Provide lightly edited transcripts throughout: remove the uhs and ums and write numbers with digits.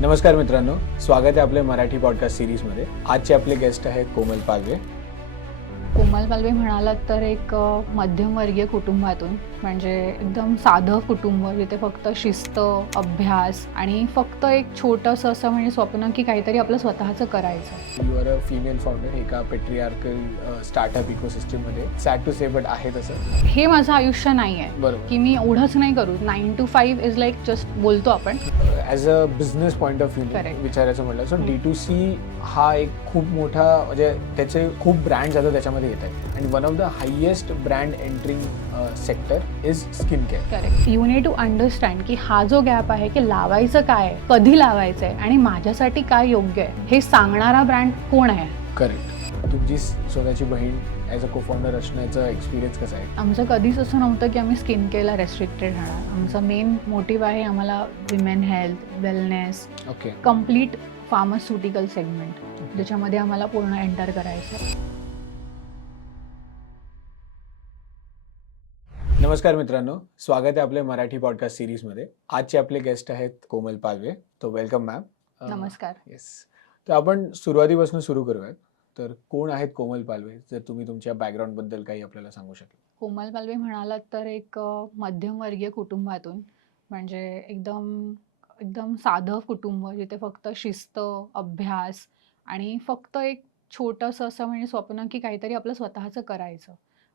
नमस्कार मित्रांनो, स्वागत आहे आपल्या मराठी पॉडकास्ट सिरीजमध्ये. आजचे आपले गेस्ट आहेत कोमल पालवे. कोमल पालवे म्हणालात तर एक मध्यमवर्गीय कुटुंबातून, म्हणजे एकदम साधं कुटुंब जिथे फक्त शिस्त, अभ्यास आणि फक्त एक छोटंसं असं म्हणजे स्वप्न की काहीतरी आपलं स्वतःचं करायचं. You are a female founder एका पेट्रियार्कल स्टार्टॲप इकोसिस्टममध्ये. सॅड टू से बट आहे तसं. हे माझं आयुष्य नाही आहे बरोबर. की मी एवढंच नाही करू. 9 to 5 इज लाईक जस्ट बोलतो आपण. As a business point of view Correct. विचारायचं म्हटलं सो D2C हा एक खूप मोठा, म्हणजे त्याचे खूप ब्रँड्स आता त्याच्यामध्ये येत आहेत आणि one of the highest brand entering sector is skin care. Correct. You need to understand की हा जो गॅप आहे की लावायचं काय आहे, कधी लावायचं आहे आणि माझ्यासाठी काय योग्य आहे हे सांगणारा ब्रँड कोण आहे. करेक्ट. तुमची स्वतःची बहीण ॲज अ को फाउंडर असण्याचा एक्सपिरियन्स कसा आहे? आमचं कधीच असं नव्हतं की आम्ही स्किन केअरला रेस्ट्रिक्टेड राहणार. आमचा मेन मोटिव्ह आहे आम्हाला women health, wellness, okay. Complete pharmaceutical segment ज्याच्यामध्ये आम्हाला पूर्ण एंटर करायचं. नमस्कार मित्रांनो, स्वागत आहे आपल्या मराठी पॉडकास्ट सिरीजमध्ये. आजचे आपले गेस्ट आहेत कोमल पालवे. तो वेलकम मॅम. नमस्कार. येस. तर आपण सुरुवातीपासून सुरू करूयात. तर कोण आहेत कोमल पालवे, जर तुम्ही तुमच्या बॅकग्राऊंडबद्दल काही आपल्याला सांगू शकाल? कोमल पालवे म्हणालात तर एक मध्यमवर्गीय कुटुंबातून, म्हणजे एकदम एकदम साधं कुटुंब जिथे फक्त शिस्त, अभ्यास आणि फक्त एक छोटंसं असं म्हणजे स्वप्न की काहीतरी आपलं स्वतःचं करायचं.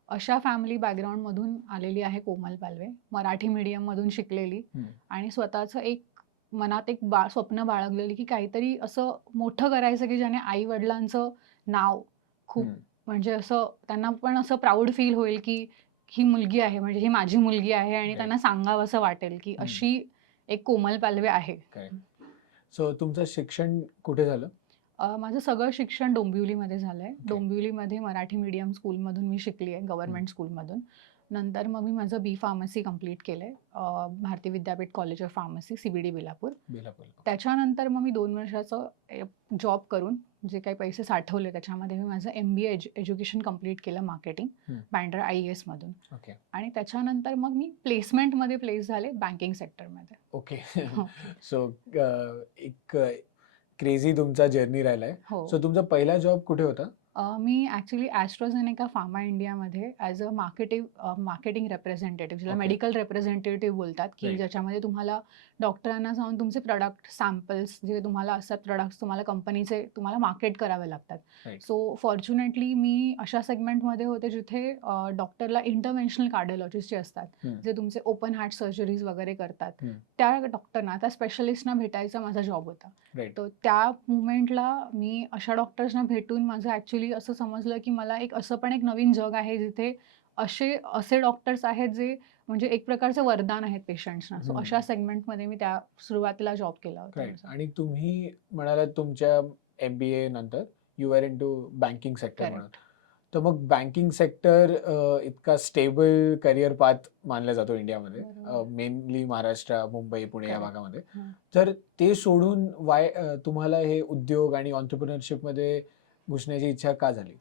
अशा फॅमिली बॅकग्राऊंडमधून आलेली आहे कोमल पालवे. मराठी मीडियममधून शिकलेली आणि स्वतःचं एक मनात एक स्वप्न बाळगलेली की काहीतरी असं मोठं करायचं की ज्याने आई-वडिलांचं नाव खूप म्हणजे असं त्यांना पण असं प्राऊड फील होईल की ही मुलगी आहे, म्हणजे ही माझी मुलगी आहे आणि Right. त्यांना सांगावंसं वाटेल की अशी एक कोमल पालवे आहे. सो तुमचं शिक्षण कुठे झालं? माझं सगळं शिक्षण डोंबिवलीमध्ये झालंय. डोंबिवलीमध्ये मराठी मीडियम स्कूलमधून मी शिकली आहे, गव्हर्नमेंट स्कूलमधून. नंतर मग मी माझं B.Pharmacy कंप्लीट केलंय Bharati Vidyapeeth college of pharmacy, CBD Belapur. त्याच्यानंतर मग मी 2 वर्षाचं जॉब करून जे काही पैसे साठवले त्याच्यामध्ये मी माझं MBA एज्युकेशन कंप्लीट केलं मार्केटिंग, बँड्रा IAS मधून. ओके. आणि त्याच्यानंतर मग मी प्लेसमेंटमध्ये प्लेस झाले बँकिंग सेक्टरमध्ये. ओके. सो एक क्रेझी तुमचा जर्नी राहिलाय. हो. सो तुमचा पहिला जॉब कुठे होता? मी ॲक्च्युली ॲस्ट्राझेनेका फार्मा इंडियामध्ये ॲज अ मार्केटिंग रिप्रेझेंटेटिव्ह, ज्याला Okay. मेडिकल रिप्रेझेंटेटिव्ह बोलतात, की Right. ज्याच्यामध्ये तुम्हाला डॉक्टरांना जाऊन तुमचे प्रॉडक्ट सॅम्पल्स जे तुम्हाला असतात, प्रॉडक्ट्स तुम्हाला कंपनीचे तुम्हाला मार्केट करावे लागतात. Right. सो फॉर्च्युनेटली मी अशा सेगमेंटमध्ये होते जिथे डॉक्टरला इंटरव्हेन्शनल कार्डिओलॉजिस्ट जे असतात, जे तुमचे ओपन हार्ट सर्जरीज वगैरे करतात, त्या डॉक्टरना, त्या स्पेशलिस्टना भेटायचा माझा जॉब होता. Right. तर त्या मुमेंटला मी अशा डॉक्टर्सना भेटून माझं ॲक्च्युली असं समजलं की मला एक असं पण एक नवीन जग आहे जिथे असे डॉक्टर्स आहेत जे म्हणजे एक प्रकारचं वरदान आहेत पेशंट्सना. सो अशा सेगमेंटमध्ये मी त्या सुरुवातीला जॉब केला होता. राईट. आणि तुम्ही म्हणालात तुमच्या MBA नंतर you are into banking sector Correct. म्हणून. तर मग बँकिंग सेक्टर इतका स्टेबल करिअर पाथ मानला जातो इंडियामध्ये, बरोबर. मेनली महाराष्ट्र, मुंबई, पुणे या Correct. भागामध्ये. हं. तर ते सोडून तुम्हाला हे उद्योग आणि एंटरप्रेन्योरशिपमध्ये घुसण्याची इच्छा का झाली?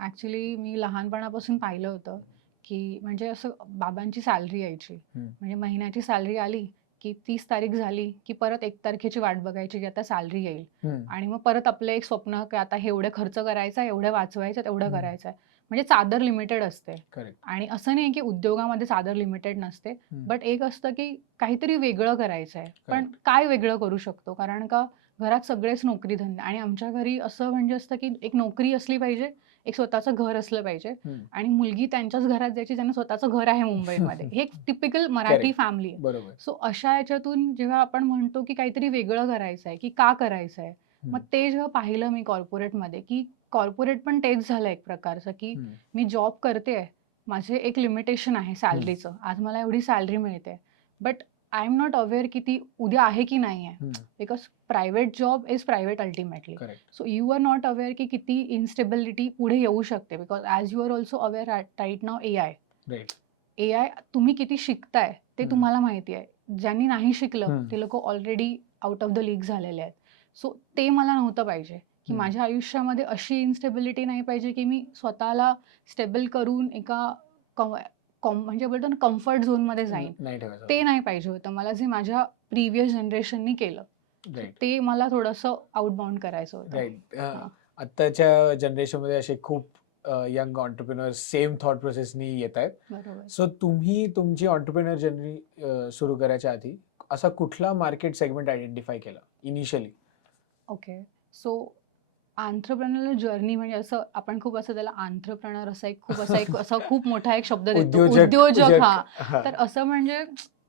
ॲक्च्युली मी लहानपणापासून पाहिलं होतं की म्हणजे असं बाबांची सॅलरी यायची. म्हणजे महिन्याची सॅलरी आली की 30 तारीख झाली की परत 1 तारखेची वाट बघायची की आता सॅलरी येईल आणि मग परत आपलं एक स्वप्न की आता हे एवढे खर्च करायचा, एवढे वाचवायचं, तेवढं करायचं आहे. म्हणजे चादर लिमिटेड असते. करेक्ट. आणि असं नाही की उद्योगामध्ये चादर लिमिटेड नसते, बट एक असतं की काहीतरी वेगळं करायचं आहे. पण काय वेगळं करू शकतो? कारण का घरात सगळेच नोकरी-धंदे आणि आमच्या घरी असं म्हणजे असतं की एक नोकरी असली पाहिजे, एक स्वतःचं घर असलं पाहिजे आणि मुलगी त्यांच्याच घरात जायची ज्यांना स्वतःचं घर आहे मुंबईमध्ये. हे एक टिपिकल मराठी फॅमिली आहे. बरोबर. सो अशा ह्याच्यातून जेव्हा आपण म्हणतो की काहीतरी वेगळं करायचं आहे, की का करायचं आहे? मग ते जेव्हा पाहिलं मी कॉर्पोरेटमध्ये, की कॉर्पोरेट पण तेच झालं एक प्रकारचं, की मी जॉब करतेय, माझे एक लिमिटेशन आहे सॅलरीचं. आज मला एवढी सॅलरी मिळते. But I am not aware की ती उद्या आहे की नाही आहे. Because private job is private ultimately. Correct. So you are not aware की किती इन्स्टेबिलिटी पुढे येऊ शकते. Because as you are also aware right now AI. Right. AI तुम्ही किती शिकताय ते तुम्हाला माहिती आहे. ज्यांनी नाही शिकलं ते लोकं already out of the league झालेले आहेत. सो ते मला नव्हतं पाहिजे, की माझ्या आयुष्यामध्ये अशी इन्स्टेबिलिटी नाही पाहिजे, की मी स्वतःला स्टेबल करून एका म्हणजे बोलतो ना कम्फर्ट झोनमध्ये जाईन. नाही ठेवायचं. ते नाही पाहिजे होतं मला, जे माझ्या प्रिव्हियस जनरेशननी केलं. राईट. ते मला थोडंसं आउटबाउंड करायचं होतं. राईट. हां. आत्ताच्या जनरेशनमध्ये असे खूप यंग एंटरप्रेन्योर्स सेम थॉट प्रोसेसनी येत आहेत. बरोबर. सो तुम्ही तुमची एंटरप्रेन्योर जर्नी सुरू करायच्या आधी असा कुठला मार्केट सेगमेंट आयडेंटिफाय केला initially? Okay. So entrepreneur journey म्हणजे असं आपण खूप असं त्याला एंटरप्रेन्योर असा खूप मोठा एक शब्द देतो. उद्योजक. हां. हां. तर असं म्हणजे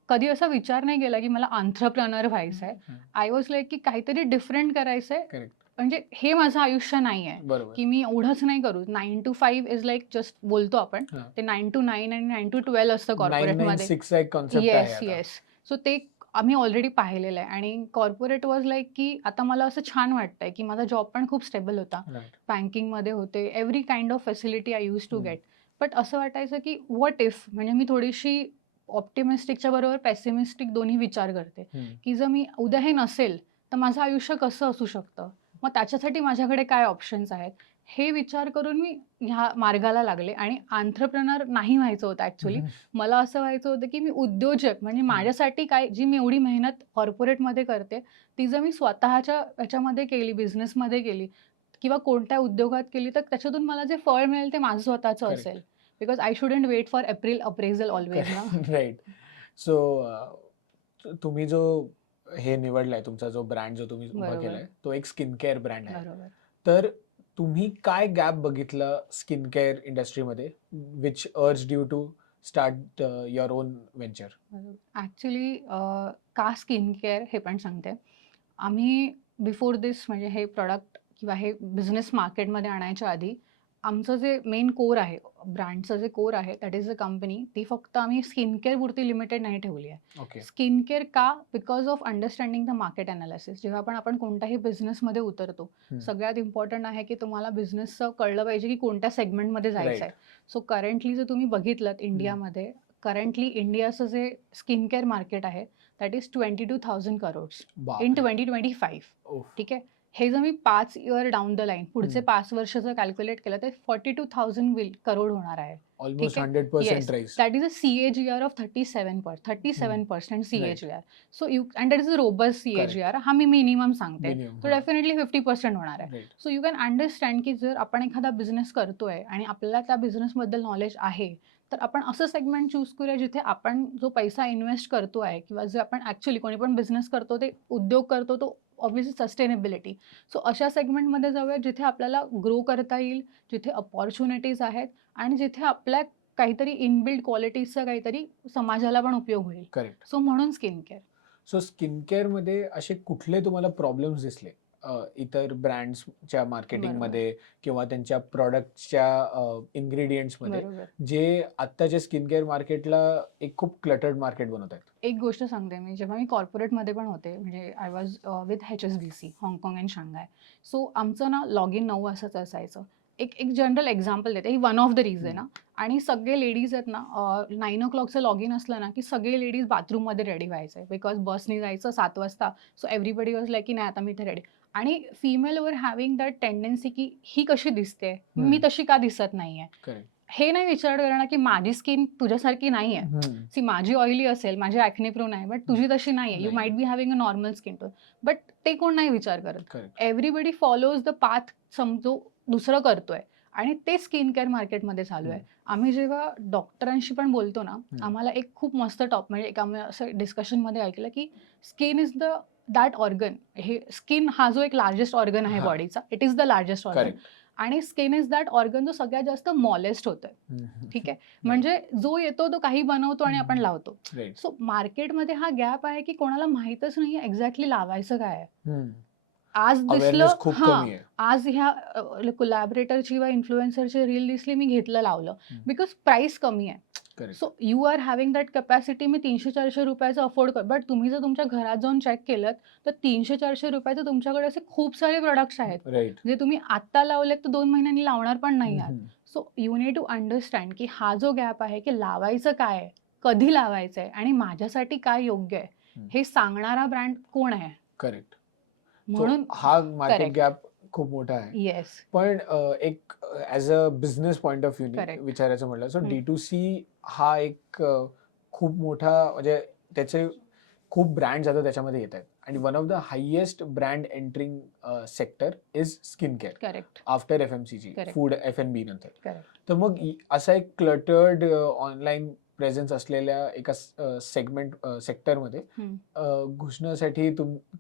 कधी असा विचार नाही केला, की मला एंटरप्रेन्योर व्हायचंय. आय वॉज लाइक की काहीतरी डिफरंट करायचंय. करेक्ट. म्हणजे हे माझं आयुष्य नाहीये, बरोबर. की मी एवढंच नाही करू. 9 to 5 इज लाइक जस्ट बोलतो आपण. हां. ते 9 to 9 आणि 9 to 12 असतं कॉर्पोरेटमध्ये. 996 चा एक कॉन्सेप्ट आहे येस, आता. येस. सो ते आम्ही ऑलरेडी पाहिलेलं आहे आणि कॉर्पोरेट वॉज लाइक की आता मला असं छान वाटतंय, की माझा जॉब पण खूप स्टेबल होता. राईट. बँकिंगमध्ये होते. Every kind of facility I used to hmm. Get. But असं वाटायचं, की व्हॉट इफ म्हणजे मी थोडीशी ऑप्टिमिस्टिकच्या बरोबर पेसिमिस्टिक दोन्ही विचार करते, की जर मी उद्या हे नसेल, तर माझं आयुष्य कसं असू शकतं? मग त्याच्यासाठी माझ्याकडे काय ऑप्शन्स आहेत? हे विचार करून मी ह्या मार्गाला लागले आणि एंटरप्रेन्योर नाही व्हायचं होतं ॲक्चुअली. मला असं व्हायचं होतं, की मी उद्योजक म्हणजे माझ्यासाठी काय जी मी एवढी मेहनत कॉर्पोरेटमध्ये करते, ती जर मी स्वतःच्या ह्याच्यामध्ये केली, बिझनेसमध्ये केली किंवा कोणत्या उद्योगात केली, तर त्याच्यातून मला जे फळ मिळेल ते माझं स्वतःचं Correct. असेल. Because I shouldn't wait for April appraisal always ना. राईट. सो तुम्ही जो हे निवडलाय तुमचा जो ब्रँड जो तुम्ही उभा बरोबर. केलाय तो एक स्किन केअर ब्रँड आहे. बरोबर. तर तुम्ही काय गॅप बघितलं स्किन केअर इंडस्ट्रीमध्ये which are due to start your own venture? Actually का स्किन केअर हे पण सांगते. आम्ही बिफोर दिस म्हणजे हे प्रॉडक्ट किंवा हे बिझनेस मार्केटमध्ये आणायच्या आधी आमचं जे मेन कोर आहे, ब्रँडचं जे कोर आहे दॅट इज अ कंपनी, ती फक्त आम्ही स्किन केअरपुरती लिमिटेड नाही ठेवली आहे. ओके. स्किन केअर का? Because of understanding the market analysis. जेव्हा पण आपण कोणत्याही बिझनेसमध्ये उतरतो, सगळ्यात इम्पॉर्टंट आहे की तुम्हाला बिझनेसचं कळलं पाहिजे की कोणत्या सेगमेंटमध्ये जायचं आहे. राईट. सो करंटली जर तुम्ही बघितलं इंडियामध्ये, करंटली इंडियाचं जे स्किन केअर मार्केट आहे दॅट इज 22,000 करोड्स इन 2025. ठीक आहे. हे जर मी 5 इयर डाऊन द लाईन पुढचे 5 वर्ष जर कॅल्क्युलेट केलं तर 42,000 करोड होणार आहे. ऑलमोस्ट ठीक आहे. 100% yes. Rice. That is a CAGR of 37% CAGR. So you and that is a robust CAGR. हा मी मिनिमम सांगते. तो डेफिनेटली 50% होणार आहे. Right. So you can understand की जर आपण एखादा बिझनेस करतोय आणि आपल्याला त्या बिझनेसबद्दल नॉलेज आहे, तर आपण असं सेगमेंट चूज करूया जिथे आपण जो पैसा इन्व्हेस्ट करतो आहे किंवा जे आपण ॲक्च्युअली कोणी पण बिझनेस करतो, ते उद्योग करतो, तो ऑब्व्हियसली सस्टेनेबिलिटी. सो अशा सेगमेंटमध्ये जाऊया जिथे आपल्याला ग्रो करता येईल, जिथे अपॉर्च्युनिटीज आहेत आणि जिथे आपल्या काहीतरी इनबिल्ड क्वालिटीजचा काहीतरी समाजाला पण उपयोग होईल. करेक्ट. सो म्हणून स्किन केअर. सो स्किन केअरमध्ये असे कुठले तुम्हाला प्रॉब्लेम्स दिसले इतर ब्रँड्सच्या मार्केटिंगमध्ये किंवा त्यांच्या प्रॉडक्टच्या इन्ग्रेडियंट्समध्ये बरोबर. जे आत्ताच्या स्किन केअर मार्केटला एक खूप क्लटर्ड मार्केट बनवत आहेत? एक गोष्ट सांगते मी, जेव्हा मी कॉर्पोरेटमध्ये पण होते, म्हणजे आय वॉज विथ HSBC, हाँगकाँग अँड शांघाय. सो आमचं ना लॉग इन 9 वाजताच असायचं. एक एक जनरल एक्झाम्पल देते, ही वन ऑफ द रिझन आहे. आणि सगळे लेडीज आहेत ना, 9 o'clockचं लॉग इन असलं ना, की सगळे लेडीज बाथरूममध्ये रेडी व्हायचे. बिकॉज बसनी जायचं 7 वाजता. सो एव्हरीबडी वॉज लाईक की नाही आता मी इथे रेडी. आणि फिमेल वर हॅव्हिंग दॅट टेंडन्सी की ही कशी दिसते, मी तशी का दिसत नाहीये. करेक्ट. हे नाही विचार करणं की माझी स्किन तुझ्यासारखी नाहीये. सी माझी ऑइली असेल, माझी ॲक्ने प्रोन आहे, बट तुझी तशी नाहीये. You might be having a normal skin tone. But ते कोण नाही विचार करत. Correct. Everybody follows the path जो दुसरं करतोय आणि ते स्किन केअर मार्केटमध्ये चालू आहे. आम्ही जेव्हा डॉक्टरांशी पण बोलतो ना, आम्हाला एक खूप मस्त म्हणजे एक आम्ही असं डिस्कशनमध्ये ऐकलं की स्किन इज दॅट ऑर्गन. हे स्किन हा जो एक लार्जेस्ट ऑर्गन आहे बॉडीचा, it is the largest organ. आणि स्किन इज दॅट ऑर्गन जो सगळ्यात जास्त मॉलेस्ट होतोय. ठीक आहे. म्हणजे जो येतो तो काही बनवतो आणि आपण लावतो. सो मार्केटमध्ये हा गॅप आहे की कोणाला माहीतच नाहीये एक्झॅक्टली लावायचं काय आहे. आज दिसलं, आज ह्या कोलॅबरेटरची किंवा इन्फ्लुएन्सरची रील दिसली, मी घेतलं लावलं बिकॉज प्राइस कमी आहे. So you are having that capacity. मी 300-400 रुपयाचं अफोर्ड कर. बट तुम्ही जर तुमच्या घरात जाऊन चेक केलं तर 300-400 रुपयाचे तुमच्याकडे असे खूप सारे प्रोडक्ट्स आहेत जे तुम्ही आत्ता लावलेत तर 2 महिन्यांनी लावणार पण नाही आहात. So you need to understand की हा जो गॅप आहे की लावायचं काय आहे, कधी लावायचं आहे आणि माझ्यासाठी काय योग्य आहे हे सांगणारा ब्रँड कोण आहे. करेक्ट. म्हणून हा मार्केट गॅप खूप मोठा आहे. येस. पण एक as a business point of view विचारायचं म्हटलं सो D2C हा एक खूप मोठा म्हणजे त्याचे खूप ब्रँड्स आता त्याच्यामध्ये येत आहेत आणि one of the highest brand entering sector is skin care correct after FMCG, Correct. Food F&B नंतर. करेक्ट तर मग असा एक क्लटर्ड ऑनलाईन प्रेझेन्स असलेल्या एका सेगमेंट सेक्टरमध्ये घुसण्यासाठी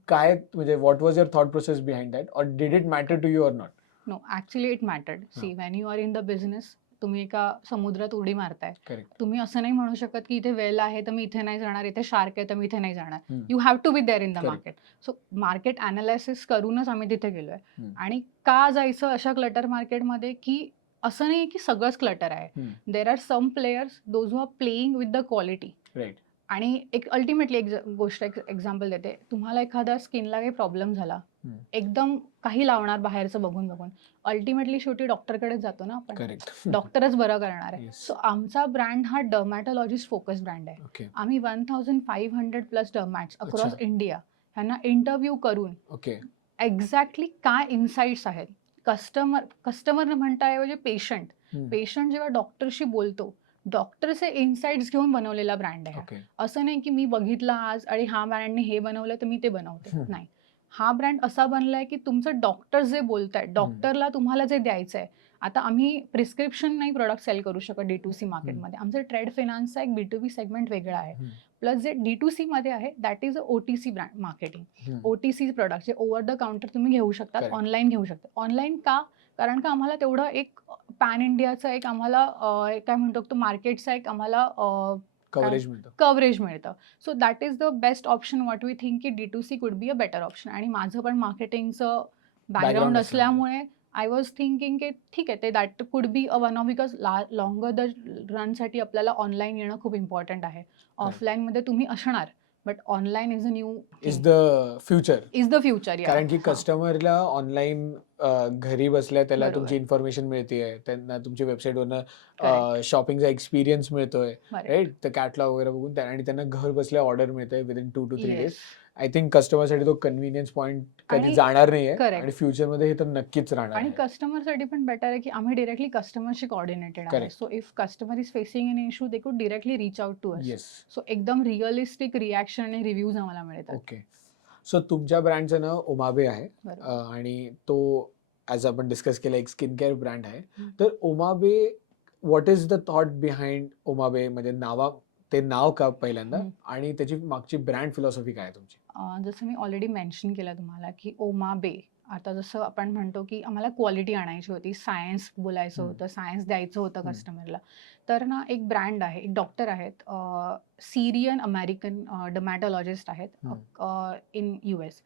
काय म्हणजे what was your thought process behind that, or did it matter to you or not? No actually it mattered. See when you are in the business, तुम्ही एका समुद्रात उडी मारताय, करेक्ट. तुम्ही असं नाही म्हणू शकत की इथे वेल आहे तर मी इथे नाही जाणार, इथे शार्क आहे तर मी इथे नाही जाणार. You have to be there in the Correct. Market. So market analysis करूनच आम्ही तिथे गेलोय. हम्म. आणि का जायचं अशा क्लटर मार्केटमध्ये, की असं नाही की सगळंच क्लटर आहे. There are some players those who are playing with the quality. Right. आणि एक अल्टिमेटली एक गोष्ट एक्झाम्पल देते. तुम्हाला एखाद्या स्किनला काही प्रॉब्लेम झाला, एकदम काही लावणार बाहेरचं बघून बघून, अल्टिमेटली शेवटी डॉक्टरकडेच जातो ना आपण. करेक्ट. डॉक्टरच बरं करणार आहे. Yes. सो आमचा ब्रँड हा डर्मॅटॉलॉजिस्ट फोकस ब्रँड आहे. ओके. आम्ही 1500+ डर्मॅट्स अक्रॉस अच्छा. इंडिया ह्यांना इंटरव्ह्यू करून ओके. एक्झॅक्टली काय इन्साइट्स आहेत, कस्टमर म्हणताऐवजी पेशंट जेव्हा डॉक्टरशी बोलतो, डॉक्टरचे इन्साइट्स घेऊन बनवलेला ब्रँड आहे. ओके. असं नाही की मी बघितलं आज आणि हा ब्रँडने हे बनवलं तर मी ते बनवते. नाही, हा ब्रँड असा बनलाय की तुमचं डॉक्टर जे बोलताय, डॉक्टरला तुम्हाला जे द्यायचं आहे. आता आम्ही प्रिस्क्रिप्शन नाही प्रोडक्ट सेल करू शकत D2C मार्केटमध्ये. आमचं ट्रेड फायनान्सचा एक B2B सेगमेंट वेगळा आहे. प्लस जे D2C मध्ये आहे that is a OTC brand marketing. OTC product जे ओव्हर द काउंटर तुम्ही घेऊ शकता, Correct. ऑनलाईन घेऊ शकता. ऑनलाईन का? कारण का आम्हाला तेवढं एक पॅन इंडियाचा एक आम्हाला काय म्हणतो तो मार्केटचा एक आम्हाला कव्हरेज मिळतं. So that is the best option what we think की D2C कुड बी अ बेटर ऑप्शन. आणि माझं पण मार्केटिंगचं बॅकग्राऊंड असल्यामुळे आय वॉज थिंकिंग की ठीक आहे, ते that could be a one off, because longer the रनसाठी आपल्याला ऑनलाईन येणं खूप इम्पॉर्टंट आहे. ऑफलाईनमध्ये तुम्ही असणार, but online is is the future. Yeah. कारण की कस्टमरला ऑनलाईन घरी बसल्या त्याला बरोबर. तुमची इन्फॉर्मेशन मिळते, त्यांना तुमच्या वेबसाईटवरनं Correct. शॉपिंगचा एक्सपिरियन्स मिळतोय, Correct. राईट, तर कॅटलॉग वगैरे बघून आणि त्यांना घर बसल्या ऑर्डर मिळते within 2 to 3 Yes. days. I think कस्टमरसाठी तो कन्व्हिनियन्स पॉईंट कधी आणि जाणार नाहीये, Correct. आणि फ्युचरमध्ये हे तर नक्कीच राहणार आणि आहे. कस्टमरसाठी पण बेटर आहे की आम्ही डिरेक्टली कस्टमरशी कोऑर्डिनेटेड आहे. Correct. So if customer is facing an issue they could directly reach out to us. Yes. So एकदम रिअलिस्टिक रिॲक्शन आणि रिव्ह्यूज आम्हाला मिळतात. ओके. सो तुमच्या ब्रँडचं नाव ओमाबे आहे, बरोबर. आणि तो ॲज आपण डिस्कस केलं एक स्किन केअर ब्रँड आहे. हम्म. तर Omabe, what is the thought behind Omabe, म्हणजे ते नाव का पहिल्यांदा, आणि त्याची मागची ब्रँड फिलॉसॉफी काय आहे तुमची? जसं मी ऑलरेडी मेन्शन केलं तुम्हाला की ओमाबे, आता जसं आपण म्हणतो की आम्हाला क्वालिटी आणायची होती, सायन्स बोलायचं होतं, सायन्स द्यायचं होतं कस्टमरला. तर ना एक ब्रँड आहे, एक डॉक्टर आहेत, सिरियन अमेरिकन डर्मॅटॉलॉजिस्ट आहेत इन US,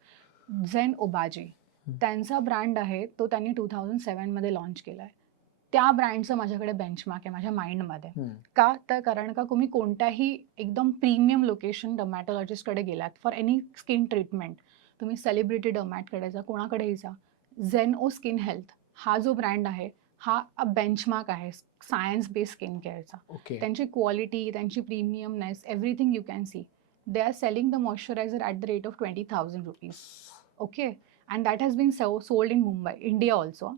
झेन ओबाजी. त्यांचा ब्रँड आहे तो त्यांनी 2007 मध्ये लॉन्च केला आहे. त्या ब्रँडचं माझ्याकडे बेंचमार्क आहे माझ्या माइंडमध्ये. का? तर कारण का तुम्ही कोणत्याही एकदम प्रीमियम लोकेशन डर्मॅटॉलॉजिस्टकडे गेलात फॉर एनी स्किन ट्रीटमेंट, तुम्ही सेलिब्रिटी डर्मॅटकडे जा, कोणाकडेही जा, झेनओ स्किन हेल्थ हा जो ब्रँड आहे हा बेंचमार्क आहे सायन्स बेस्ड स्किन केअरचा. ओके. त्यांची क्वालिटी, त्यांची premiumness, everything you can see. They are selling the moisturiser at the rate of 20,000 rupees. Okay. And that has been sold in Mumbai, India also.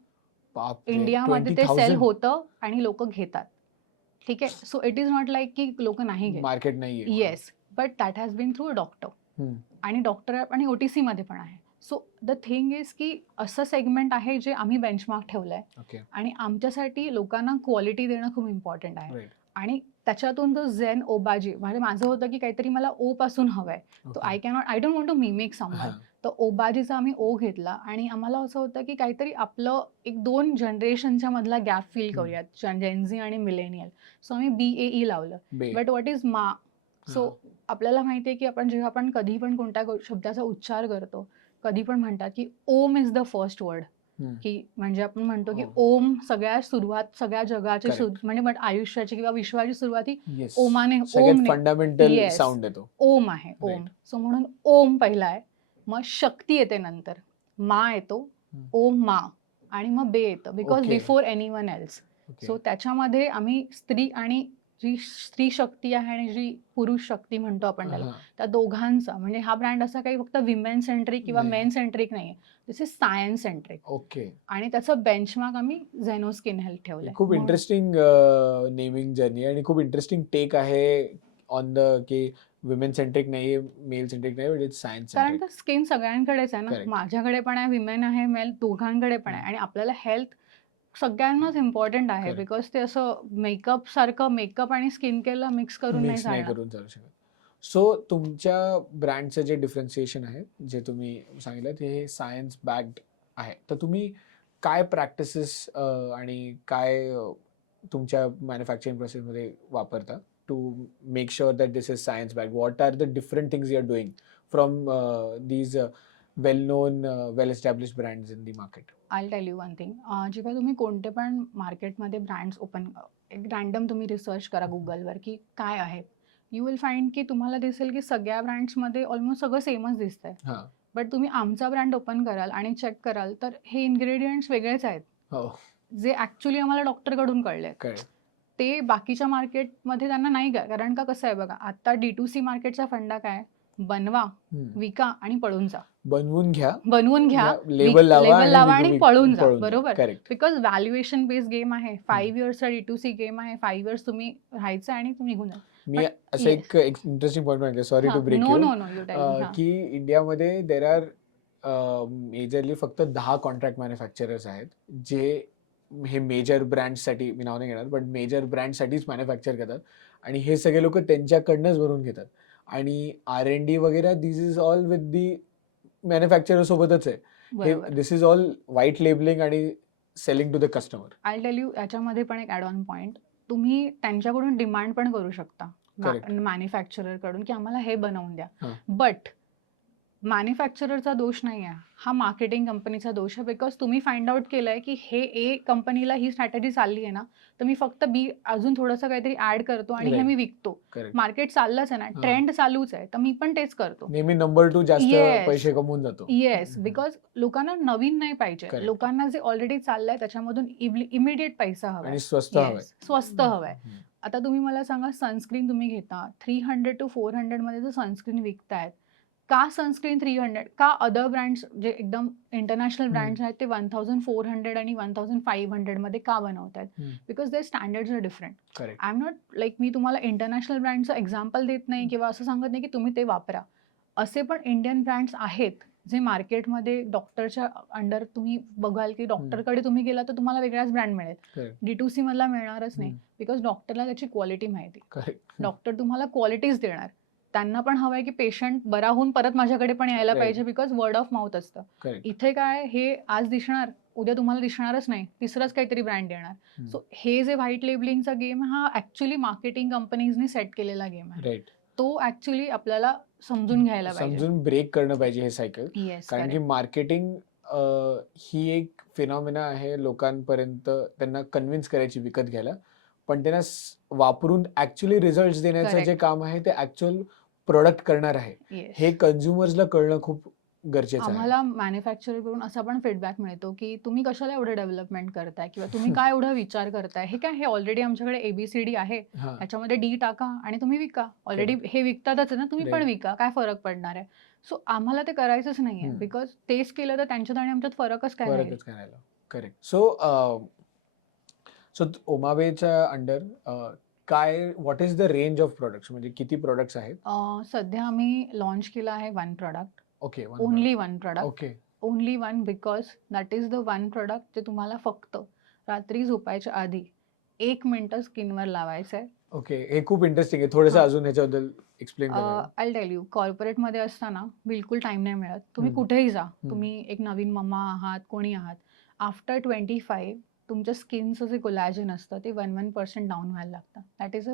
इंडियामध्ये ते sale होतं आणि लोक घेतात. ठीक आहे. So it is not like की लोक नाही घेत, मार्केट नाही. Yes, but that has been through a doctor. आणि डॉक्टर आणि OTC मध्ये पण आहे. सो द थिंग इज की असं सेगमेंट आहे जे आम्ही बेंचमार्क ठेवलंय, आणि आमच्यासाठी लोकांना क्वालिटी देणं खूप इम्पॉर्टंट आहे. आणि त्याच्यातून जो झेन ओबाजी, म्हणजे माझं होतं की काहीतरी मला ओ पासून हवंय, तो I don't want to mimic someone. तर ओबाजीचा आम्ही ओ घेतला, आणि आम्हाला असं होतं की काहीतरी आपलं एक 2 जनरेशनच्या मधला गॅप फील करूयात, जेनझी आणि मिलेनियल. सो आम्ही BAE लावलं. बट व्हॉट इज मा? सो आपल्याला माहिती आहे की जेव्हा आपण कधी पण कोणत्या शब्दाचा उच्चार करतो, कधी पण म्हणतात की ओम इज द फर्स्ट वर्ड, की म्हणजे आपण म्हणतो की ओम सगळ्या जगाची म्हणजे आयुष्याची किंवा विश्वाची सुरुवात ही ओमाने, फंडामेंटल साऊंड येतो, ओम आहे, ओम. सो म्हणून ओम पहिला आहे, मग शक्ती येते, नंतर मा येतो, ओम मा, आणि मग बे येतं, because before anyone else. So त्याच्यामध्ये आम्ही स्त्री, आणि जी स्त्री शक्ती आहे आणि जी पुरुष शक्ती म्हणतो आपण त्याला, त्या दोघांचा, म्हणजे हा ब्रँड असा काही फक्त विमेन सेंट्रिक किंवा मेन सेंट्रिक नाहीये, दिस इज सायन्स सेंट्रिक. ओके. आणि त्याचं बेंचमार्क आम्ही झेनो स्किन हेल्थ ठेवलंय. खूप इंटरेस्टिंग नेमिंग जर्नी, आणि खूप इंटरेस्टिंग टेक आहे on the key women centric नाहीये, मेल सेंट्रिक नाही, बट इट्स सायन्स कारण सेंट्रिक. का स्किन सगळ्यांकडेच आहे ना. करेक्ट. माझ्याकडे पण आहे, विमेन आहे, मेल दोघांकडे पण आहे आणि आपल्याला हेल्थ सगळ्यांनाच इम्पॉर्टंट आहे. Correct. बिकॉज ते असं मेकअप सारखं मेकअप आणि स्किन केअरला मिक्स करून नाही मिक्स नाही चालणार. करून चालू शकत. सो तुमच्या ब्रँडचं जे डिफरन्शिएशन आहे, जे तुम्ही सांगितलं ते सायन्स बॅक्ड आहे. तर तुम्ही काय प्रॅक्टिसेस आणि काय तुमच्या मॅन्युफॅक्चरिंग प्रोसेसमध्ये वापरता to make sure that this is science backed? What are the different things you are doing from these well known well established brands in the market? I tell you one thing. जेव्हा तुम्ही कोणते पण मार्केटमध्ये brands open एक random तुम्ही research करा गुगलवर की काय आहे. यू विल फाइंड की तुम्हाला दिसेल की सगळ्या ब्रँड्समध्ये ऑलमोस्ट सगळं सेमच दिसतंय. हां. बट तुम्ही आमचा ब्रँड ओपन कराल आणि चेक कराल तर हे इन्ग्रेडियंट्स वेगळेच आहेत. हो. जे ॲक्च्युअली आम्हाला डॉक्टरकडून कळले. कळेल. ते बाकीच्या मार्केटमध्ये त्यांना नाही काय. कारण का कसं आहे बघा, आता D2C मार्केटचा फंडा काय? बनवा, विका आणि पळून जा. बनवून घ्या, बनवून घ्या, लेबल लावा आणि पळून जा. बरोबर. Correct. Because valuation based game आहे. 5 इयर्सचा D2C गेम आहे. 5 इयर्स तुम्ही राहायचं आणि तुम्ही निघून जा. मी असं एक इंटरेस्टिंग पॉईंट म्हटलं, sorry to break no you, no no you tell me. की इंडियामध्ये देर आर मेजरली फक्त 10 कॉन्ट्रॅक्ट मॅन्युफॅक्चरर्स आहेत जे हे मेजर ब्रँड्ससाठी, मी नाव नाही घेणार, बट मेजर ब्रँडसाठीच मॅन्युफॅक्चर करतात आणि हे सगळे लोक त्यांच्याकडनंच भरून घेतात आणि R&D वगैरे this is all with the manufacturer सोबतच आहे. हे बरोबर. This is all white labelling आणि selling to the customer. I tell you याच्यामध्ये पण एक ॲड ऑन पॉइंट. तुम्ही त्यांच्याकडून डिमांड पण करू शकता Correct. मॅन्युफॅक्चररकडून की आम्हाला हे बनवून द्या. हां. बट मॅन्युफॅक्चररचा दोष नाही आहे, हा मार्केटिंग कंपनीचा दोष आहे. बिकॉज तुम्ही फाइंड आउट केलंय की हे ए कंपनीला ही स्ट्रॅटेजी चालली आहे ना, तर मी फक्त बी अजून थोडंसं काहीतरी ऍड करतो आणि हे Right. मी विकतो. करेक्ट. मार्केट चाललंच आहे ना, हां. ट्रेंड चालूच आहे, तर मी पण तेच करतो. नेहमी नंबर 2 जास्त Yes. पैसे कमवून जातो. येस, बिकॉज लोकांना नवीन नाही पाहिजे. Correct. लोकांना जे ऑलरेडी चाललंय त्याच्यामधून इमिडिएट पैसा हवाय. आणि स्वस्त हवंय. Yes, स्वस्त हवंय. आता तुम्ही मला सांगा, सनस्क्रीन तुम्ही घेता 300 to 400 मध्ये जर सनस्क्रीन विकतायत, का सनस्क्रीन 300? का अदर ब्रँड्स जे एकदम इंटरनॅशनल ब्रँड्स आहेत ते 1400 आणि 1500 मध्ये का बनवतायत? Because they standards are different. Correct. I am not like, मी तुम्हाला इंटरनॅशनल ब्रँडचं एक्झाम्पल देत नाही किंवा असं सांगत नाही की तुम्ही ते वापरा. असे पण इंडियन ब्रँड्स आहेत जे मार्केटमध्ये डॉक्टरच्या अंडर तुम्ही बघाल की डॉक्टरकडे तुम्ही गेला तर तुम्हाला वेगळाच ब्रँड मिळेल. करेक्ट. D2C मधला मिळणारच नाही. बिकॉज डॉक्टरला त्याची क्वालिटी माहिती. करेक्ट. डॉक्टर तुम्हाला क्वालिटीज देणार. त्यांना पण हवंय की पेशंट बरा होऊन परत माझ्याकडे पण यायला Right. पाहिजे. बिकॉज वर्ड ऑफ माउथ असतं. करेक्ट. इथे काय, हे आज दिसणार, उद्या तुम्हाला दिसणारच नाही, तिसरंच काहीतरी ब्रँड येणार. सो हे जे व्हाईट लेबलिंगचा गेम, हा ऍक्च्युली मार्केटिंग कंपनीजने सेट केलेला गेम आहे. राईट. तो ऍक्च्युली आपल्याला समजून घ्यायला पाहिजे. समजून ब्रेक करणं पाहिजे हे सायकल. येस, कारण की मार्केटिंग ही एक फिनॉमिना आहे लोकांपर्यंत त्यांना कन्व्हिन्स करायची विकत घ्यायला, पण त्यांना वापरून ऍक्च्युली रिझल्ट देण्याचं Correct. जे काम आहे ते ऍक्च्युअल प्रोडक्ट करणार आहे येस. हे कन्झ्युमर्सला कळणं खूप गरजेचं आहे. आम्हाला मॅन्युफॅक्चरर कडून असा पण फीडबॅक मिळतो की तुम्ही कशाला एवढं डेव्हलपमेंट करताय किंवा तुम्ही काय एवढा विचार करताय. हे काय, हे ऑलरेडी आमच्याकडे ABCD आहे, हां. त्याच्यामध्ये D टाका आणि तुम्ही विका. ऑलरेडी हे विकतातच आहे ना, तुम्ही पण Right. विका, काय फरक पडणार आहे. सो आम्हाला ते करायचंच नाहीये. बिकॉज तेच केलं तर त्यांच्यात आणि आमच्यात फरकच काय राहील. फरकच काय राहिला. करेक्ट. सो ओमावेच्या अंडर काय, what is the range of products, म्हणजे किती प्रोडक्ट्स आहेत? सध्या आम्ही लॉन्च केलं आहे 1 product. Okay. Only 1 product. Okay. Only 1 because that is the 1 product जे तुम्हाला फक्त रात्री झोपायच्या आधी 1 मिनिट स्किनवर लावायचं आहे. ओके. हे खूप इंटरेस्टिंग आहे. थोडंसं हां. अजून ह्याच्याबद्दल एक्सप्लेन करा. आय टेल यू, कॉर्पोरेटमध्ये असताना बिलकुल टाइम नाही मिळत. तुम्ही हम्म. कुठेही जा, तुम्ही एक नवीन मम्मा आहात, कोणी आहात, आफ्टर 25 तुमच्या स्किनचं जे कोलॅजन असतं ते 1% डाऊन व्हायला लागतं. दॅट इज अ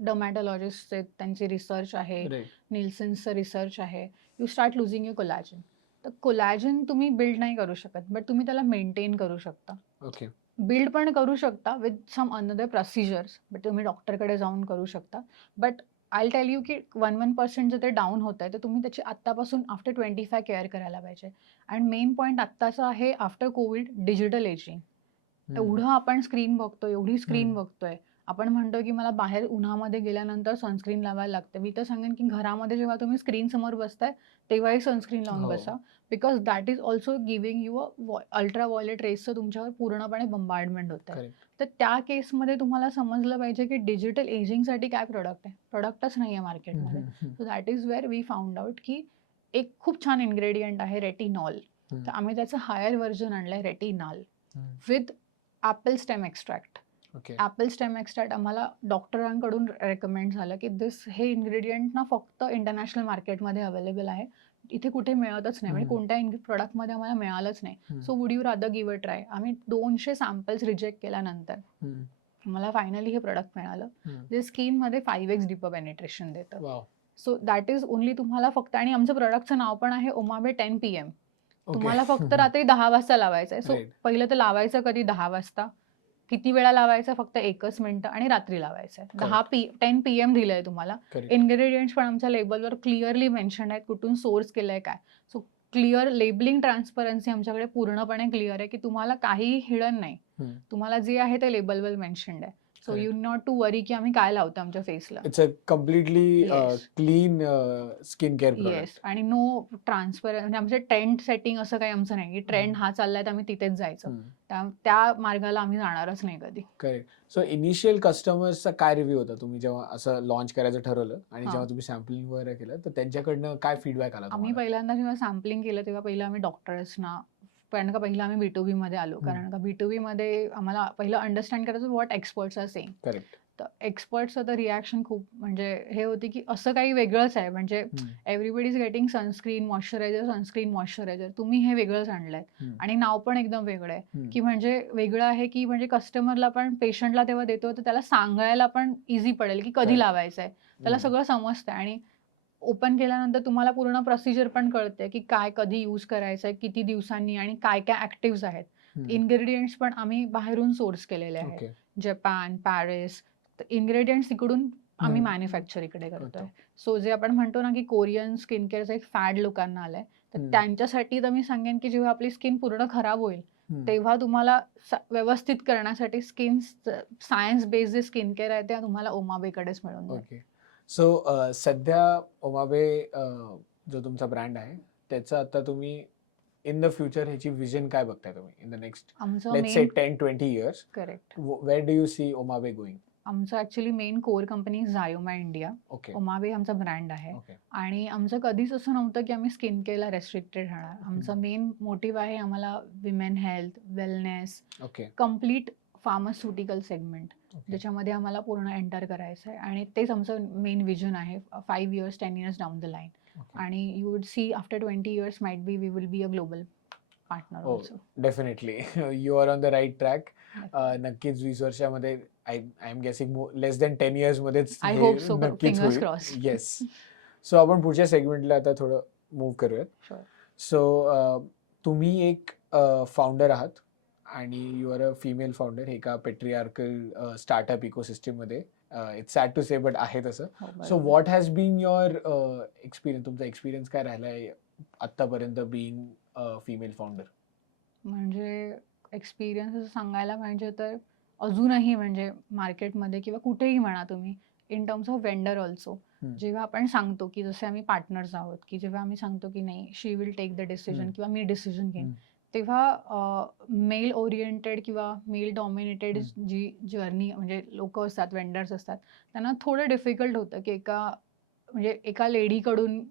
डर्मॅटॉलॉजिस्ट, त्यांची रिसर्च आहे, राईट. निल्सनचं रिसर्च आहे. You start losing your collagen. तर कोलॅजन तुम्ही बिल्ड नाही करू शकत, बट तुम्ही त्याला मेंटेन करू शकता. ओके. बिल्ड पण करू शकता with some another procedures, but तुम्ही डॉक्टरकडे जाऊन करू शकता. बट आय टेल यू की 1% जर ते डाऊन होत आहे तर तुम्ही त्याची आत्तापासून आफ्टर 25 केअर करायला पाहिजे. आणि मेन पॉईंट आत्ताचा आहे, आफ्टर कोविड डिजिटल एजिंग. एवढं आपण स्क्रीन बघतोय, एवढी स्क्रीन बघतोय, आपण म्हणतो की मला बाहेर उन्हामध्ये गेल्यानंतर सनस्क्रीन लावायला लागते. मी तर सांगेन की घरामध्ये जेव्हा तुम्ही स्क्रीन समोर बसताय तेव्हाही सनस्क्रीन लावून हो. बसा. Because that is also giving you ultra violet रेजचं तुमच्यावर पूर्णपणे बंबार्डमेंट होतंय. करेक्ट. तर त्या केसमध्ये तुम्हाला समजलं पाहिजे की डिजिटल एजिंगसाठी काय प्रॉडक्ट आहे. प्रॉडक्टच नाही आहे मार्केटमध्ये. So that is where we found out की एक खूप छान इन्ग्रेडियंट आहे रेटिनॉल. तर आम्ही त्याचं हायर व्हर्जन आणलंय retinol with Apple stem extract. Okay. Apple stem extract आम्हाला डॉक्टरांकडून रेकमेंड झालं की हे इन्ग्रेडियंट ना फक्त इंटरनॅशनल मार्केटमध्ये अवेलेबल आहे. इथे कुठे मिळतच नाही, म्हणजे कोणत्या प्रॉडक्टमध्ये आम्हाला मिळालंच नाही. So would you rather give a try. आम्ही 200 सॅम्पल्स रिजेक्ट केल्यानंतर मला फायनली हे प्रॉडक्ट मिळालं. जे स्किनमध्ये 5x डीपर पेनिट्रेशन देतं. Wow. So that is only तुम्हाला फक्त, आणि आमचं प्रॉडक्टचं नाव पण आहे ओमाबे 10 PM. तुम्हाला फक्त रात्री 10 वाजता लावायचं आहे. So Right. पहिलं तर लावायचं कधी 10 वाजता, किती वेळा लावायचं, फक्त 1च मिनिटं, आणि रात्री लावायचं आहे. 10 PM दिलंय तुम्हाला. करेक्ट. इन्ग्रेडियंट्स पण आमच्या लेबलवर क्लिअरली मेन्शन आहेत, कुठून सोर्स केलंय काय. सो क्लिअर लेबलिंग ट्रान्सपरन्सी आमच्याकडे पूर्णपणे क्लिअर आहे की तुम्हाला काहीही हिडन नाही. तुम्हाला जे आहे ते लेबलवर मेन्शन्ड आहे. So Correct. You not to worry की आम्ही काय लावतो आमच्या फेसला. It's a completely Yes. Clean skin care yes, product. आणि नो ट्रान्सफर, म्हणजे आमचे ट्रेंड सेटिंग असं काही आमचं नाही की ट्रेंड हा चाललाय तर आम्ही तिथेच जायचं. त्या मार्गाला आम्ही जाणारच नाही कधी. करेक्ट. सो इनिशियल कस्टमर्सचा काय रिव्ह्यू होता तुम्ही जेव्हा असं लॉन्च करायचं ठरवलं आणि जेव्हा तुम्ही सॅम्पलिंग वगैरे केलं, तर त्यांच्याकडनं काय फीडबॅक आला आम्ही तुम्हाला? पहिल्यांदा जेव्हा सॅम्पलिंग केलं तेव्हा पहिलं आम्ही डॉक्टर्सना, कारण का पहिलं आम्ही B2B मध्ये आलो, कारण का B2B मध्ये आम्हाला पहिलं अंडरस्टँड करायचं what experts are saying. Correct. तर एक्सपर्ट्सचं तर रिॲक्शन खूप म्हणजे हे होती की असं काही वेगळंच आहे, म्हणजे everybody is getting sunscreen moisturiser, तुम्ही हे वेगळंच आणलंय आणि नाव पण एकदम वेगळं आहे, की म्हणजे वेगळं आहे की म्हणजे कस्टमरला पण, पेशंटला तेव्हा देतो तर त्याला सांगायला पण इझी पडेल की कधी Correct. लावायचं आहे. त्याला सगळं समजतंय, आणि ओपन केल्यानंतर तुम्हाला पूर्ण प्रोसिजर पण कळते की काय कधी यूज करायचं आहे, किती दिवसांनी, आणि काय काय ऍक्टिव्ह आहेत. इन्ग्रेडियंट्स पण आम्ही बाहेरून सोर्स केलेले आहेत. ओके. जपान, पॅरिस, इन्ग्रेडियंट्स तिकडून आम्ही मॅन्युफॅक्चर इकडे करतोय. सो जे आपण म्हणतो ना की कोरियन स्किन केअरचं एक फॅड लोकांना आलंय, तर त्यांच्यासाठी तर मी सांगेन की जेव्हा आपली स्किन पूर्ण खराब होईल तेव्हा तुम्हाला व्यवस्थित करण्यासाठी स्किन सायन्स बेस्ड जे स्किन केअर आहे ते तुम्हाला ओमाबेकडेच मिळून जाईल. ओके. सो सध्या ओमाबे जो तुमचा ब्रँड आहे त्याचं आता तुम्ही इन द फ्युचर ह्याची विजन काय बघताय तुम्ही इन द नेक्स्ट आमचं let's say main 10-20 years? Correct. Where do you see Omabe going? आमचं actually main core company Zyoma India. Okay. Omabe आमचा ब्रँड आहे, ओके. आणि आमचं कधीच असं नव्हतं की आम्ही स्किन केअरला रेस्ट्रिक्टेड राहणार. आमचं मेन मोटिव्ह आहे आम्हाला women health, wellness, okay. Complete pharmaceutical segment, ज्याच्यामध्ये आम्हाला पूर्ण एंटर करायचं आहे, आणि तेच आमचं मेन विजन आहे 5 years 10 years down the line. आणि you would see after 20 years might be we will be a global partner also. Definitely you are on the right track. नक्कीच 20 वर्षामध्ये I am guessing less than 10 years मध्येच I हे hope so, नक्कीच fingers होईल. Crossed. Yes. So आपण पुढच्या सेगमेंटला आता थोडं मूव्ह करूयात. शुअर. सो तुम्ही एक फाउंडर आहात आणि you are a female founder एका पेट्रियार्कल स्टार्टअप इकोसिस्टममध्ये. It's sad to say but आहे तसं. So what has been your experience, तुमचा एक्सपिरियन्स काय राहिलाय आत्तापर्यंत बिईंग फिमेल फाउंडर? म्हणजे एक्सपिरियन्स असं सांगायला म्हणजे तर अजूनही म्हणजे मार्केटमध्ये किंवा कुठेही म्हणा तुम्ही, in terms of vendor also, जेव्हा आपण सांगतो की जसे आम्ही पार्टनर्स आहोत, की जेव्हा आम्ही सांगतो की नाही शी विल टेक द डिसिजन किंवा मी डिसिजन घेईन, तेव्हा मेल ओरिएंटेड किंवा मेल डॉमिनेटेड जी जर्नी म्हणजे लोक असतात, वेंडर्स असतात, त्यांना थोडं डिफिकल्ट होतं की एका लेडीकडून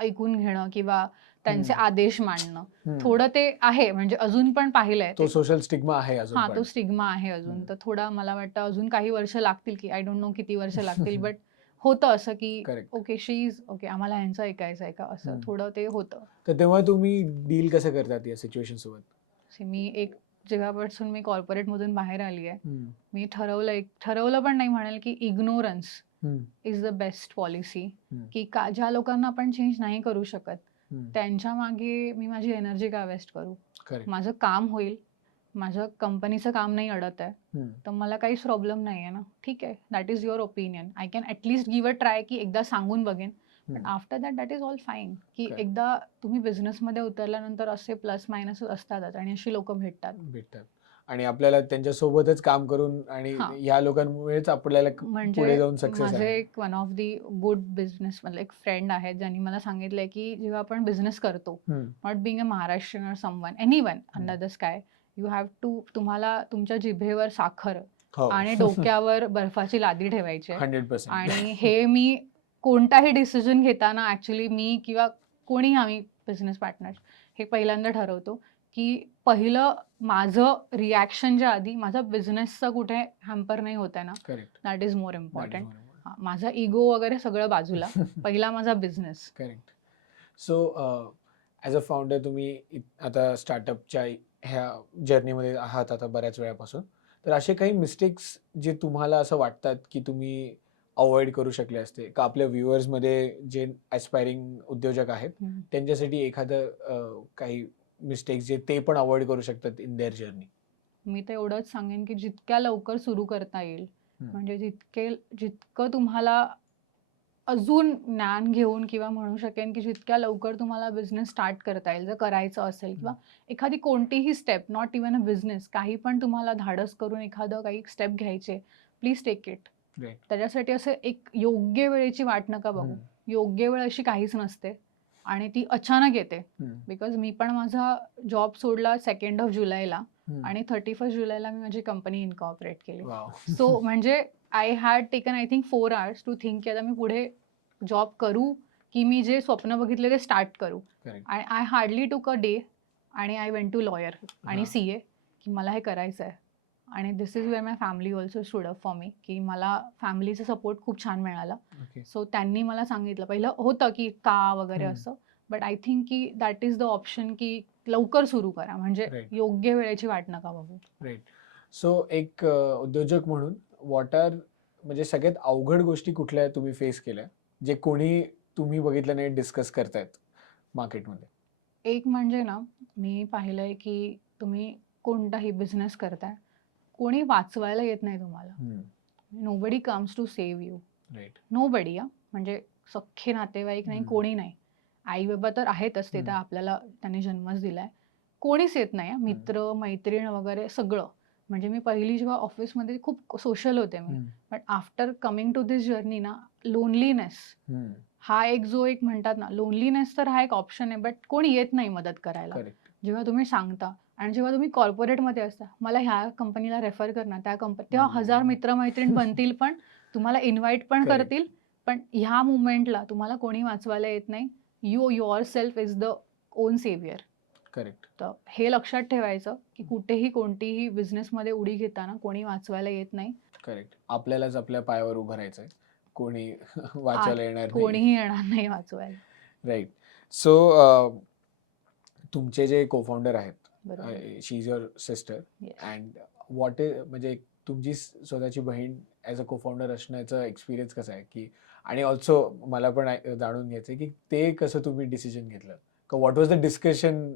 ऐकून घेणं किंवा त्यांचे आदेश मांडणं. थोडं ते आहे, म्हणजे अजून पण पाहिलंय तो सोशल स्टिग्मा आहे अजून हा, पण. तो स्टिग्मा आहे अजून. तर थोडा मला वाटतं अजून काही वर्ष लागतील, की आय डोंट नो किती वर्ष लागतील, बट होतं असं की correct. Okay she is okay, आम्हाला ह्यांचं ऐकायचं आहे का, असं थोडं ते होतं. तर तेव्हा तुम्ही डील कसं करतात या सिच्युएशन सोबत? जेव्हापासून मी कॉर्पोरेट मधून बाहेर आली आहे, मी ठरवलं पण नाही म्हणेल की ignorance is the best policy. की ज्या लोकांना आपण चेंज नाही करू शकत त्यांच्या मागे मी माझी एनर्जी का वेस्ट करू. माझं काम होईल, माझं कंपनीचं काम नाही अडत आहे, तर मला काहीच प्रॉब्लेम नाही आहे ना. ठीक आहे, that is your opinion, I can at least give a try, की एकदा सांगून बघेन, पण after that is all fine. की एकदा तुम्ही बिझनेसमध्ये उतरल्यानंतर असे प्लस मायनस असतातच, आणि अशी लोक भेटतात. आणि आपल्याला त्यांच्या सोबतच काम करून आणि हा. ह्या लोकांमुळेच आपल्याला पुढे म्हणजे जाऊन सक्सेस माझे आहे. एक one of the good business मधले एक फ्रेंड आहेत ज्यांनी मला सांगितलंय की जेव्हा आपण बिझनेस करतो, हम्म, not being a Maharashtrian or someone anyone under the sky, you have to, तुम्हाला तुमच्या जिभेवर साखर हो. आणि डोक्यावर बर्फाची लादी ठेवायची आहे. 100%. आणि हे मी कोणताही डिसिजन घेताना ऍक्च्युली मी किंवा कोणी आम्ही बिझनेस पार्टनर हे पहिल्यांदा ठरवतो की पहिलं माझं रिॲक्शनच्या आधी माझा बिझनेसचा कुठे हॅम्पर नाही होत आहे ना, correct. That is more important. माझा इगो वगैरे सगळं बाजूला, पहिला माझा business. Correct. So as a founder तुम्ही आता स्टार्टअपच्या ह्या जर्नीमध्ये आहात आता बऱ्याच वेळापासून, तर असे काही मिस्टेक्स जे तुम्हाला असं वाटतात की तुम्ही अवॉइड करू शकले असते का? आपल्या व्ह्युअर्समध्ये जे ॲस्पायरिंग उद्योजक आहेत त्यांच्यासाठी एखादं काही मिस्टेक्स जे ते पण अवॉइड करू शकतात इन देअर जर्नी? मी तर एवढंच सांगेन की जितक्या लवकर सुरू करता येईल, म्हणजे जितकं तुम्हाला अजून ज्ञान घेऊन किंवा म्हणू शकेन की जितक्या लवकर तुम्हाला बिझनेस स्टार्ट करता येईल, जर करायचं असेल किंवा एखादी कोणतीही step, not even a business, काही पण तुम्हाला धाडस करून एखादं काही स्टेप घ्यायचे, प्लीज टेक इट. त्याच्यासाठी असं एक योग्य वेळेची वाट नका बघू. योग्य वेळ अशी काहीच नसते आणि ती अचानक येते. बिकॉज मी पण माझा जॉब सोडला 2 जुलैला आणि 31 जुलैला मी माझी कंपनी इनकॉर्पोरेट केली. सो म्हणजे I had taken I think 4 hours to think की आता मी पुढे जॉब करू की मी जे स्वप्न बघितले ते स्टार्ट करू. I hardly took a day आणि आय वेंट टू लॉयर आणि CA की मला हे करायचं आहे. आणि this is where my family also stood up for me, की मला फॅमिलीचा सपोर्ट खूप छान मिळाला. सो त्यांनी मला सांगितलं, पहिलं होतं की का वगैरे असं, बट आय थिंक की दॅट इज द ऑप्शन की लवकर सुरू करा, म्हणजे योग्य वेळेची वाट नका बघू. राईट. सो एक उद्योजक म्हणून व्हॉट आर म्हणजे सगळ्यात अवघड गोष्टी कुठल्या तुम्ही फेस केल्या जे कोणी तुम्ही बघितलं नाही डिस्कस करतायत मार्केटमध्ये? एक म्हणजे ना, मी पाहिलंय की तुम्ही कोणताही बिझनेस करताय, कोणी वाचवायला येत नाही तुम्हाला. Nobody comes to save you. Right. Nobody. म्हणजे सख्खे नातेवाईक नाही, कोणी नाही. आई बाबा तर आहेतच, ते तर आपल्याला त्यांनी जन्मच दिलाय. कोणीच येत नाही. मित्र मैत्रीण वगैरे सगळं. म्हणजे मी पहिली जेव्हा ऑफिसमध्ये खूप सोशल होते मी, but after coming to this journey ना, लोनलीनेस हा एक जो एक म्हणतात ना, लोनलीनेस तर हा एक ऑप्शन आहे, बट कोणी येत नाही मदत करायला. जेव्हा तुम्ही सांगता आणि जेव्हा तुम्ही कॉर्पोरेटमध्ये असता, मला ह्या कंपनीला रेफर करणार, त्या कंपनी, तेव्हा 1000 मित्रमैत्रीण बनतील, पण तुम्हाला इन्व्हाइट पण करतील, पण ह्या मुवमेंटला तुम्हाला कोणी वाचवायला येत नाही. You yourself is the own saviour. Correct. तर हे लक्षात ठेवायचं की कुठेही कोणतीही बिझनेसमध्ये उडी घेताना कोणी वाचवायला येत नाही. करेक्ट. आपल्यालाच आपल्या पायावर उभं राहायचंय, कोणी वाचवायला येणार नाही. कोणीही येणार नाही वाचवायला. राईट. सो तुमचे जे को-फाउंडर आहेत, she is your sister, and what is म्हणजे तुमची स्वतःची बहीण ॲज अ को-फाउंडर असण्याचा एक्सपिरियन्स कसा आहे की, आणि ऑल्सो मला पण जाणून घ्यायचं की ते कसं तुम्ही डिसिजन घेतलं, का व्हॉट वॉज द डिस्कशन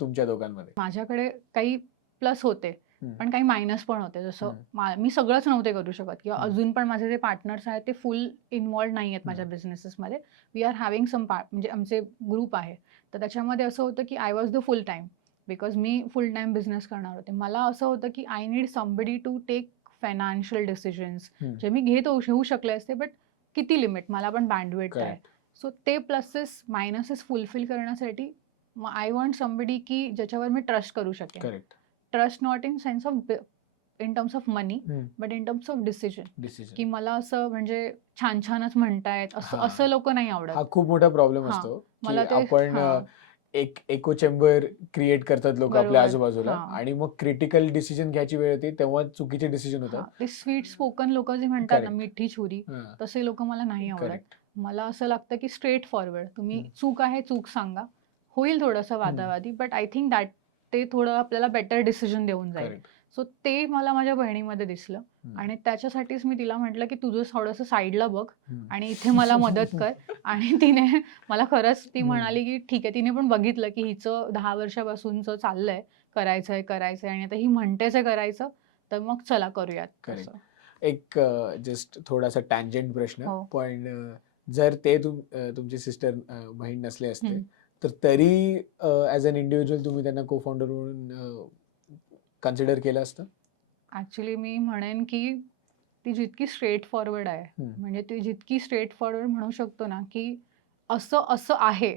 तुमच्या दोघांमध्ये? माझ्याकडे काही प्लस होते पण काही मायनस पण होते. जसं मी सगळंच नव्हते करू शकत किंवा अजून पण माझे जे पार्टनर्स आहेत ते फुल इन्व्हॉल्व नाही आहेत माझ्या बिझनेसेसमध्ये. वी आर हॅव्हिंग सम म्हणजे आमचे ग्रुप आहे, तर त्याच्यामध्ये असं होतं की I was the full time, because मी फुल टाइम बिझनेस करणार होते. मला असं होतं की I need somebody to take financial decisions, जे मी घेऊ शकले असते, बट किती लिमिट, मला पण बँडविड्थ आहे. सो ते प्लसेस मायनसेस फुलफिल करण्यासाठी आय वॉन्ट समबडी की ज्याच्यावर मी ट्रस्ट करू शकेन. Correct. Trust not in sense of in terms of money, but in terms of decision. की मला असं म्हणजे छान छानच म्हणतायत असं लोक नाही आवडत. हा खूप मोठा प्रॉब्लेम असतो की आपण एक इको चेंबर क्रिएट करतात लोक आपल्या आजूबाजूला, आणि मग क्रिटिकल डिसिजन घ्यायची वेळ येते तेव्हा चुकीचे डिसिजन होतात. ते स्वीट स्पोकन लोक जे म्हणतात ना, मिठी छुरी, तसे लोक मला नाही आवडत. मला असं लागतं की स्ट्रेट फॉरवर्ड, तुम्ही चूक आहे चूक सांगा, होईल थोडंसं वादावादी, बट आय थिंक दॅट ते थोडं आपल्याला बेटर डिसिजन देऊन जाईल. सो ते मला माझ्या बहिणीमध्ये दिसलं आणि त्याच्यासाठीच मी तिला म्हटलं की तुझं थोडंसं साईडला बघ आणि इथे मला मदत कर. आणि तिने मला खरंच ती म्हणाली की ठीक आहे. तिने पण बघितलं की हिचं 10 वर्षापासूनचं चाललंय करायचंय आणि आता ही म्हणतेच आहे करायचं, तर मग चला करूयात. एक जस्ट थोडासा टँजंट प्रश्न, पण जर ते तुमची सिस्टर बहीण नसले असते तर तरी ॲज अन इंडिव्हिज्युअल तुम्ही त्यांना को-फाउंडर म्हणून कन्सिडर केलं असतं? ऍक्च्युली मी म्हणेन की ती जितकी स्ट्रेट फॉरवर्ड आहे, म्हणजे ती जितकी स्ट्रेट फॉरवर्ड म्हणू शकतो ना, की असं असं आहे,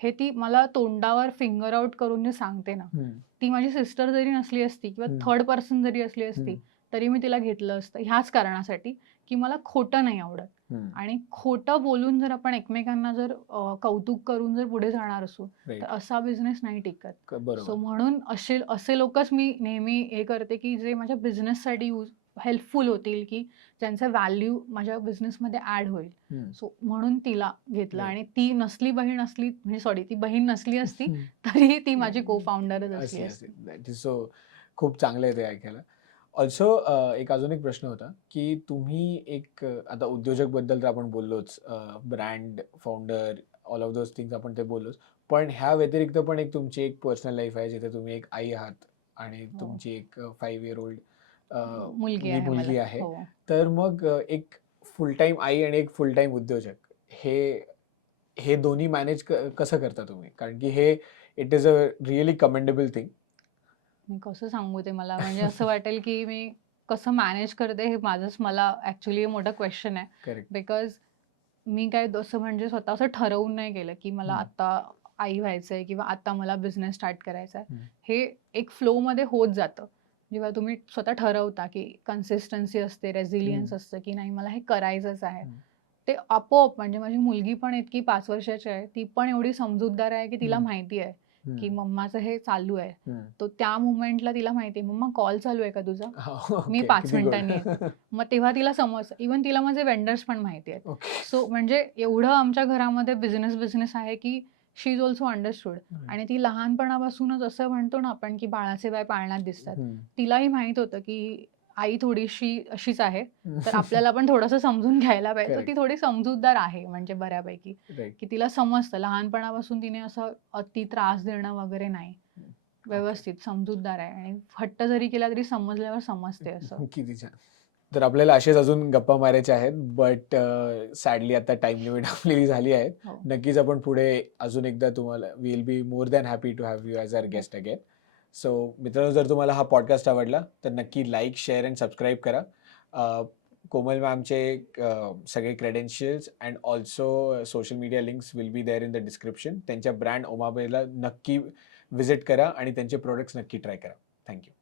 हे ती मला तोंडावर फिंगर आउट करून जे सांगते ना, ती माझी सिस्टर जरी नसली असती किंवा थर्ड पर्सन जरी असली असती, तरी मी तिला घेतलं असतं ह्याच कारणासाठी, की मला खोटं नाही आवडत. आणि खोटं बोलून जर आपण एकमेकांना जर कौतुक करून जर पुढे जाणार असू, तर असा बिझनेस नाही टिकत. सो म्हणून असे लोकच मी नेहमी हे करते, की जे माझ्या बिझनेससाठी हेल्पफुल होतील, की ज्यांचा व्हॅल्यू माझ्या बिझनेसमध्ये ऍड होईल. सो म्हणून तिला घेतलं. आणि ती नसली बहीण असली, म्हणजे सॉरी, ती बहीण नसली असती तरी ती माझी को फाउंडरच असली असती. दॅट इज सो, खूप चांगलं आहे ते ऐकायला. ऑल्सो एक अजून एक प्रश्न होता, की तुम्ही एक आता उद्योजक बद्दल तर आपण बोललोच, brand founder, all of those things आपण ते बोललोच. पण ह्या व्यतिरिक्त पण एक तुमची एक पर्सनल लाईफ आहे, जिथे तुम्ही एक आई आहात आणि तुमची एक 5 year old मुलगी आहे. तर मग एक फुल टाइम आई आणि एक फुल टाइम उद्योजक, हे दोन्ही मॅनेज कसं करता तुम्ही? कारण की हे it is a really commendable thing. मी कसं सांगू ते मला, म्हणजे असं वाटेल की मी कसं मॅनेज करते हे माझंच मला ऍक्च्युली मोठा क्वेश्चन आहे. करेक्ट. बिकॉज मी काय असं म्हणजे स्वतः असं ठरवून नाही केलं की मला आता आई व्हायचंय किंवा आता मला बिझनेस स्टार्ट करायचा आहे. हे एक फ्लो मध्ये होत जातं. जेव्हा तुम्ही स्वतः ठरवता की कन्सिस्टन्सी असते, रेझिलियन्स असतं, की नाही मला हे करायचंच आहे, ते आपोआप. म्हणजे माझी मुलगी पण इतकी 5 वर्षाची आहे, ती पण एवढी समजूतदार आहे की तिला माहिती आहे की मम्माचं हे चालू आहे. तो त्या मोमेंटला तिला माहिती आहे, मम्मा कॉल चालू आहे का तुझा, मी 5 मिनिटांनी येते. मग तेव्हा तिला समजतं. इव्हन तिला माझे वेंडर्स पण माहिती आहेत. सो म्हणजे एवढं आमच्या घरामध्ये बिझनेस आहे की शी इज ऑल्सो अंडरस्टूड. आणि ती लहानपणापासूनच असं म्हणतो ना आपण की बाळाचे पाय पाळण्यात दिसतात, तिलाही माहित होतं की आई थोडीशी अशीच आहे, तर आपल्याला पण थोडंसं समजून घ्यायला पाहिजे. तर ती थोडी समजूतदार आहे म्हणजे बऱ्यापैकी, की तिला समजतं. लहानपणापासून तिने असं अति त्रास देणं वगैरे नाही. व्यवस्थित समजूतदार आहे आणि हट्ट जरी केला तरी समजल्यावर समजते असं. किती छान. तर आपल्याला असेच अजून गप्पा मारायचे आहेत, बट सॅडली आता टाइम लिमिट आपली झाली आहे. नक्कीच आपण पुढे अजून एकदा तुम्हाला, we will be more than happy to have you as our guest again. So मित्रांनो, जर तुम्हाला हा पॉडकास्ट आवडला तर नक्की लाईक, शेअर अँड सबस्क्राईब करा. कोमल मॅमचे सगळे credentials and also social media links will be there in the description. त्यांच्या ब्रँड ओमाबेला नक्की व्हिजिट करा आणि त्यांचे प्रोडक्ट्स नक्की ट्राय करा. थँक्यू.